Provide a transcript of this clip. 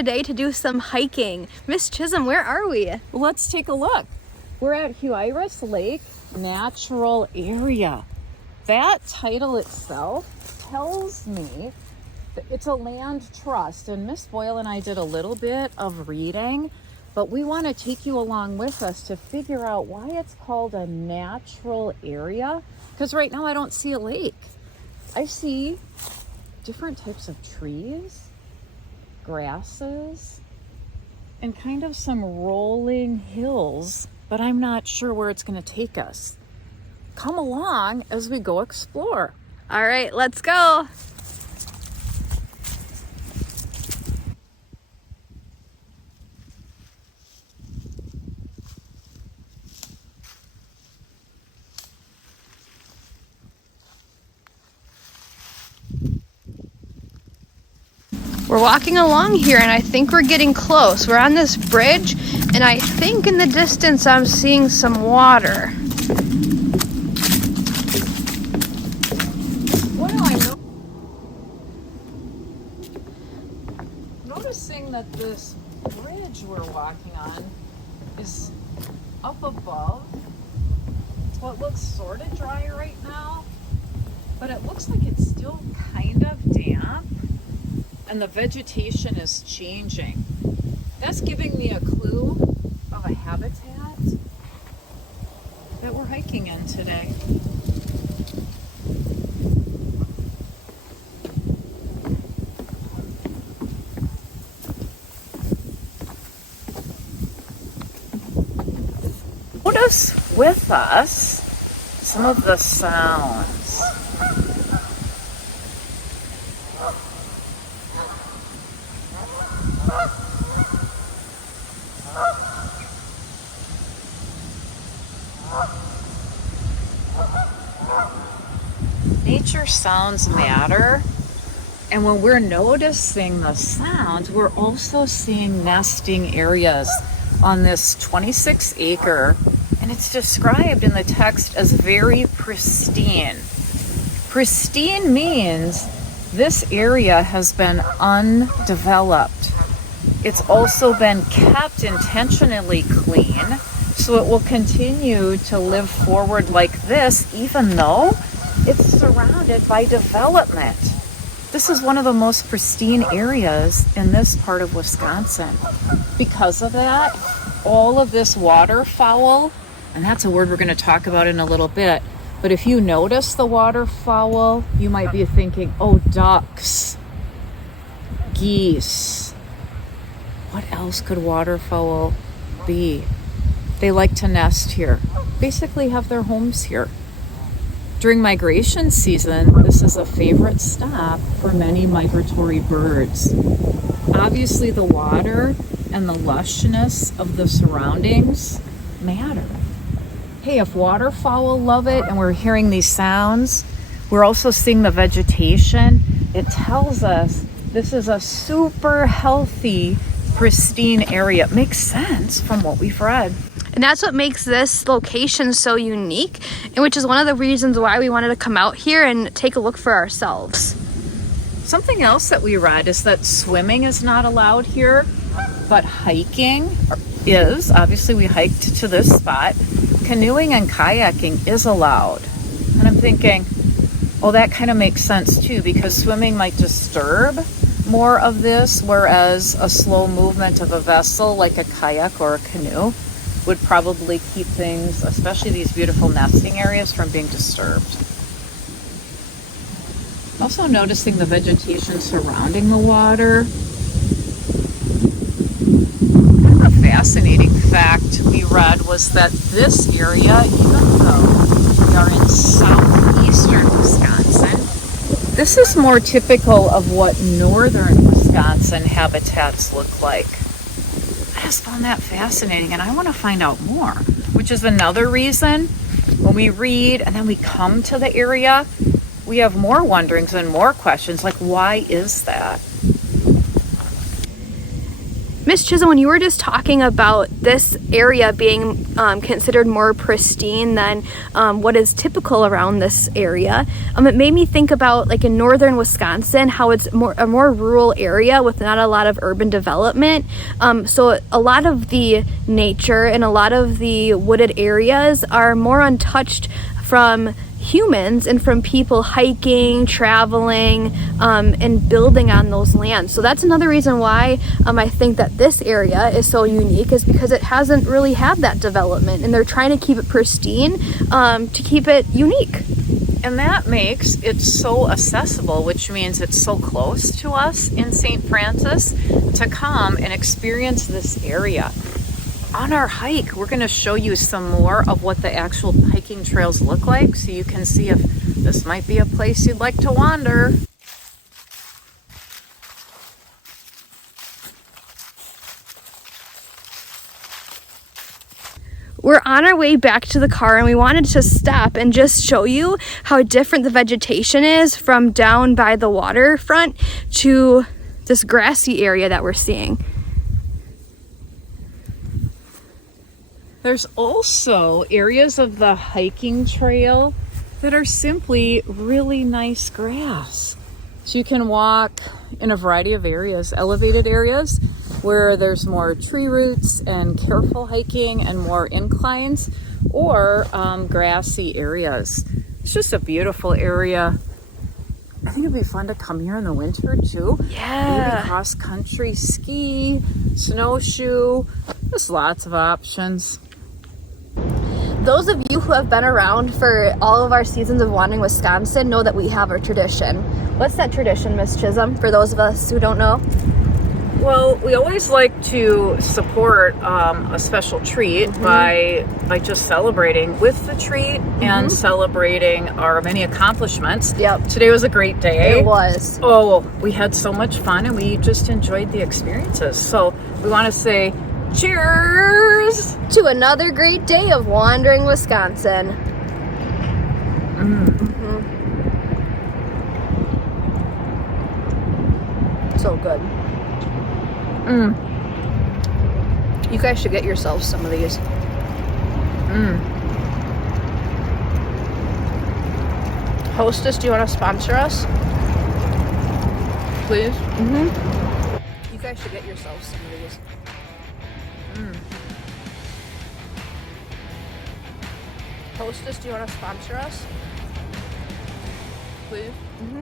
today to do some hiking. Miss Chisholm, where are we? Well, let's take a look. We're at Huiras Lake Natural Area. That title itself tells me that it's a land trust, and Miss Boyle and I did a little bit of reading, but we want to take you along with us to figure out why it's called a natural area, because right now I don't see a lake. I see different types of trees, grasses, and kind of some rolling hills, but I'm not sure where it's going to take us. Come along as we go explore. All right, let's go. We're walking along here and I think we're getting close. We're on this bridge and I think in the distance I'm seeing some water. What do I know? Noticing that this bridge we're walking on is up above. What looks sort of dry right now, but it looks like it's still kind of damp. And the vegetation is changing. That's giving me a clue of a habitat that we're hiking in today. Notice with us some of the sounds. Nature sounds matter, and when we're noticing the sounds, we're also seeing nesting areas on this 26 acre, and it's described in the text as very pristine. Pristine means this area has been undeveloped. It's also been kept intentionally clean, so it will continue to live forward like this, even though it's surrounded by development. This is one of the most pristine areas in this part of Wisconsin. Because of that, all of this waterfowl, and that's a word we're going to talk about in a little bit, but if you notice the waterfowl, you might be thinking, oh, ducks, geese. What else could waterfowl be? They like to nest here, basically have their homes here. During migration season, this is a favorite stop for many migratory birds. Obviously, the water and the lushness of the surroundings matter. Hey, if waterfowl love it and we're hearing these sounds, we're also seeing the vegetation. It tells us this is a super healthy, pristine area. It makes sense from what we've read. And that's what makes this location so unique, and which is one of the reasons why we wanted to come out here and take a look for ourselves. Something else that we read is that swimming is not allowed here, but hiking is. Obviously, we hiked to this spot. Canoeing and kayaking is allowed. And I'm thinking, well, that kind of makes sense too, because swimming might disturb more of this, whereas a slow movement of a vessel like a kayak or a canoe would probably keep things, especially these beautiful nesting areas, from being disturbed. Also noticing the vegetation surrounding the water. Kind of a fascinating fact we read was that this area, even though we are in southeastern Wisconsin, this is more typical of what northern Wisconsin habitats look like. I just found that fascinating, and I want to find out more, which is another reason when we read and then we come to the area, we have more wonderings and more questions like, why is that? Miss Chisholm, when you were just talking about this area being considered more pristine than what is typical around this area, it made me think about, like, in northern Wisconsin, how it's a more rural area with not a lot of urban development. So a lot of the nature and a lot of the wooded areas are more untouched from humans and from people hiking, traveling, and building on those lands. So that's another reason why I think that this area is so unique, is because it hasn't really had that development, and they're trying to keep it pristine to keep it unique. And that makes it so accessible, which means it's so close to us in St. Francis to come and experience this area. On our hike, we're going to show you some more of what the actual hiking trails look like, so you can see if this might be a place you'd like to wander. We're on our way back to the car, and we wanted to stop and just show you how different the vegetation is from down by the waterfront to this grassy area that we're seeing. There's also areas of the hiking trail that are simply really nice grass. So you can walk in a variety of areas, elevated areas where there's more tree roots and careful hiking and more inclines, or grassy areas. It's just a beautiful area. I think it'd be fun to come here in the winter too. Yeah. Maybe cross country ski, snowshoe. There's lots of options. Those of you who have been around for all of our seasons of Wandering Wisconsin know that we have a tradition. What's that tradition, Miss Chisholm, for those of us who don't know? Well, we always like to support a special treat by just celebrating with the treat and celebrating our many accomplishments. Yep. Today was a great day. It was. Oh, we had so much fun, and we just enjoyed the experiences. So we want to say cheers To another great day of Wandering Wisconsin. So good. You guys should get yourselves some of these. Hostess, do you want to sponsor us? Please? You guys should get yourselves some of these. Hostess, do you want to sponsor us? Please?